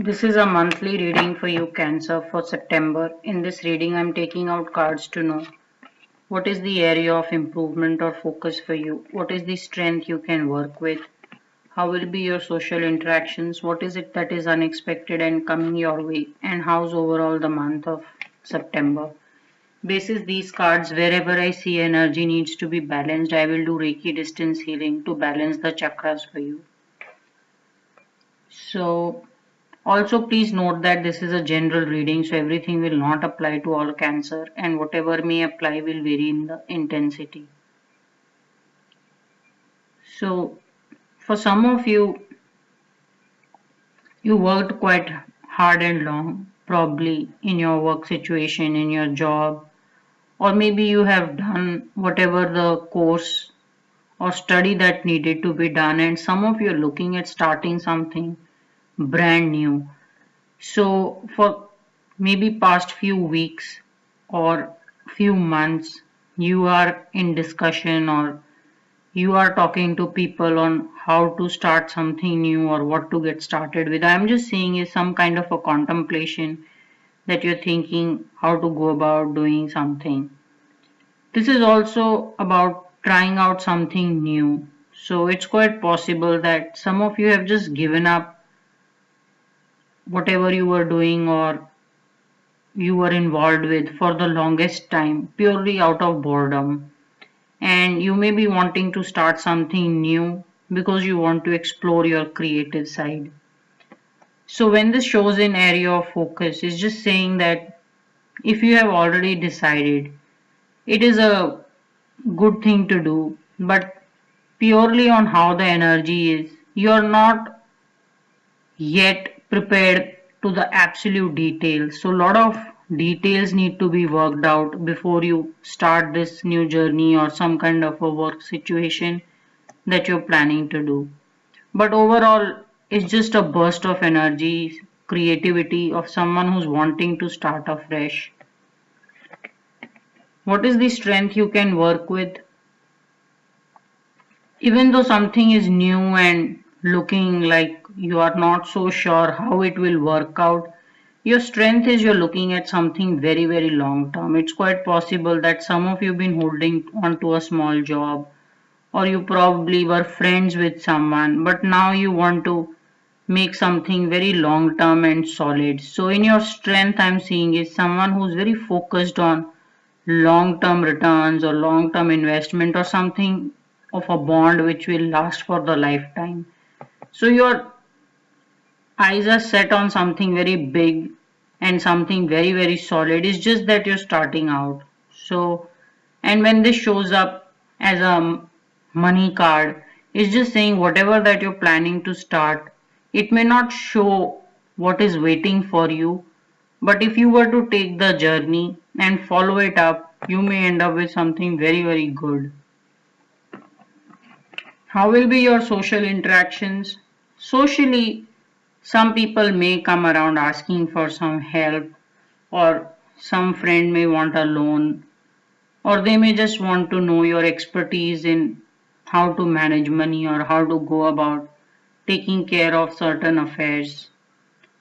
This is a monthly reading for you, Cancer, for September. In this reading, I'm taking out cards to know what is the area of improvement or focus for you, what is the strength you can work with, how will be your social interactions, what is it that is unexpected and coming your way, and how's overall the month of September. Basis these cards, wherever I see energy needs to be balanced, I will do Reiki distance healing to balance the chakras for you. So also, please note that this is a general reading, so everything will not apply to all Cancer, and whatever may apply will vary in the intensity. So, for some of you, you worked quite hard and long, probably in your work situation, in your job, or maybe you have done whatever the course or study that needed to be done, and some of you are looking at starting something brand new. So for maybe past few weeks or few months, you are in discussion or you are talking to people on how to start something new or what to get started with. I'm just saying is some kind of a contemplation that you're thinking how to go about doing something. This is also about trying out something new. So it's quite possible that some of you have just given up whatever you were doing or you were involved with for the longest time purely out of boredom, and you may be wanting to start something new because you want to explore your creative side. So when this shows an area of focus, it's just saying that if you have already decided, it is a good thing to do, but purely on how the energy is, you are not yet prepared to the absolute details. So a lot of details need to be worked out before you start this new journey or some kind of a work situation that you're planning to do. But overall, it's just a burst of energy, creativity of someone who's wanting to start afresh. What is the strength you can work with? Even though something is new and looking like you are not so sure how it will work out, your strength is you're looking at something very, very long term. It's quite possible that some of you have been holding on to a small job, or you probably were friends with someone, but now you want to make something very long term and solid. So, in your strength, I'm seeing is someone who's very focused on long term returns or long term investment or something of a bond which will last for the lifetime. So, your eyes are set on something very big and something very, very solid. It's just that you're starting out. So, and when this shows up as a money card, it's just saying whatever that you're planning to start, it may not show what is waiting for you, but if you were to take the journey and follow it up, you may end up with something very, very good. How will be your social interactions? Socially, some people may come around asking for some help, or some friend may want a loan, or they may just want to know your expertise in how to manage money or how to go about taking care of certain affairs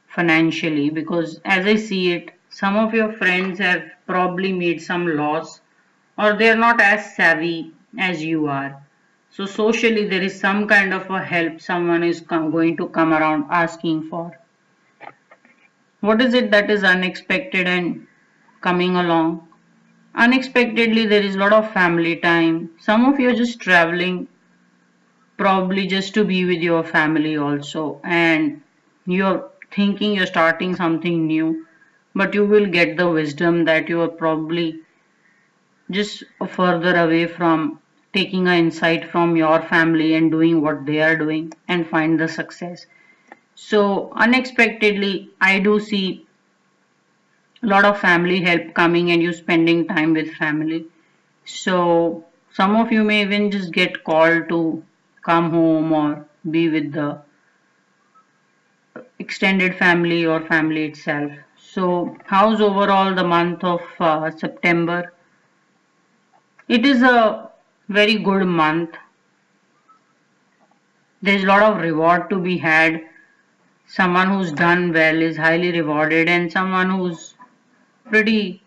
financially. Because as I see it, some of your friends have probably made some loss or they're not as savvy as you are. So socially there is some kind of a help someone is going to come around asking for. What is it that is unexpected and coming along? Unexpectedly there is a lot of family time. Some of you are just traveling probably just to be with your family also, and you're thinking you're starting something new, but you will get the wisdom that you are probably just further away from taking an insight from your family and doing what they are doing and find the success. So unexpectedly I do see a lot of family help coming and you spending time with family. So some of you may even just get called to come home or be with the extended family or family itself. So how's overall the month of September? It is a very good month. There's a lot of reward to be had. Someone who's done well is highly rewarded, and someone who's pretty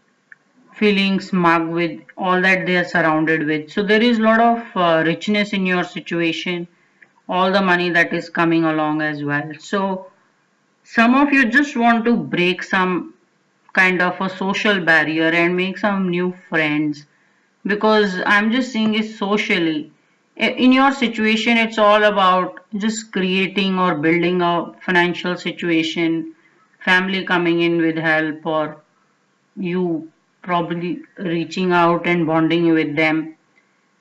feeling smug with all that they are surrounded with. So there is a lot of richness in your situation, all the money that is coming along as well. So some of you just want to break some kind of a social barrier and make some new friends, because I'm just seeing it socially. In your situation, it's all about just creating or building a financial situation, family coming in with help, or you probably reaching out and bonding with them,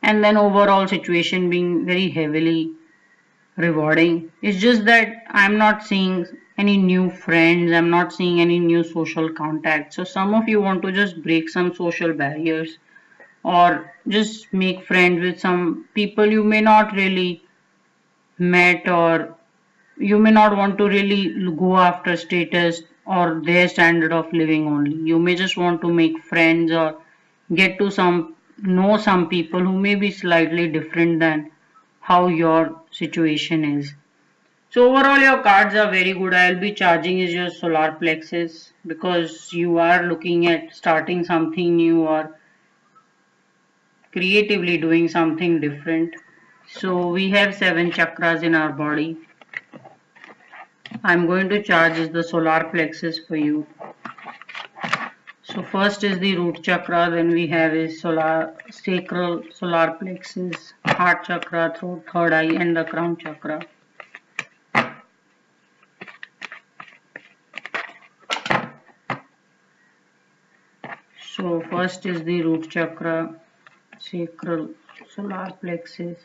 and then overall situation being very heavily rewarding. It's just that I'm not seeing any new friends, I'm not seeing any new social contacts. So some of you want to just break some social barriers or just make friends with some people you may not really met, or you may not want to really go after status or their standard of living only. You may just want to make friends or get to some know some people who may be slightly different than how your situation is. So overall your cards are very good. I'll be charging is your solar plexus, because you are looking at starting something new or creatively doing something different. So we have 7 chakras in our body. I'm going to charge is the solar plexus for you. So first is the root chakra, then we have is solar sacral solar plexus, heart chakra, throat, third eye, and the crown chakra. So first is the root chakra, sacral solar plexus,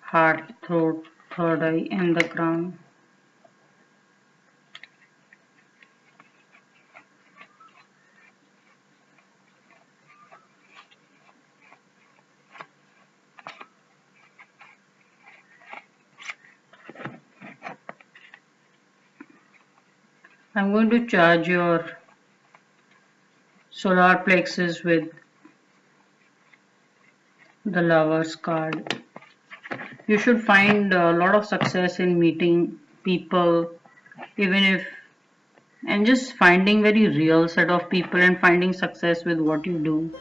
heart, throat, third eye, and the crown. I'm going to charge your solar plexus with the Lovers card. You should find a lot of success in meeting people, even if, and just finding very real set of people and finding success with what you do.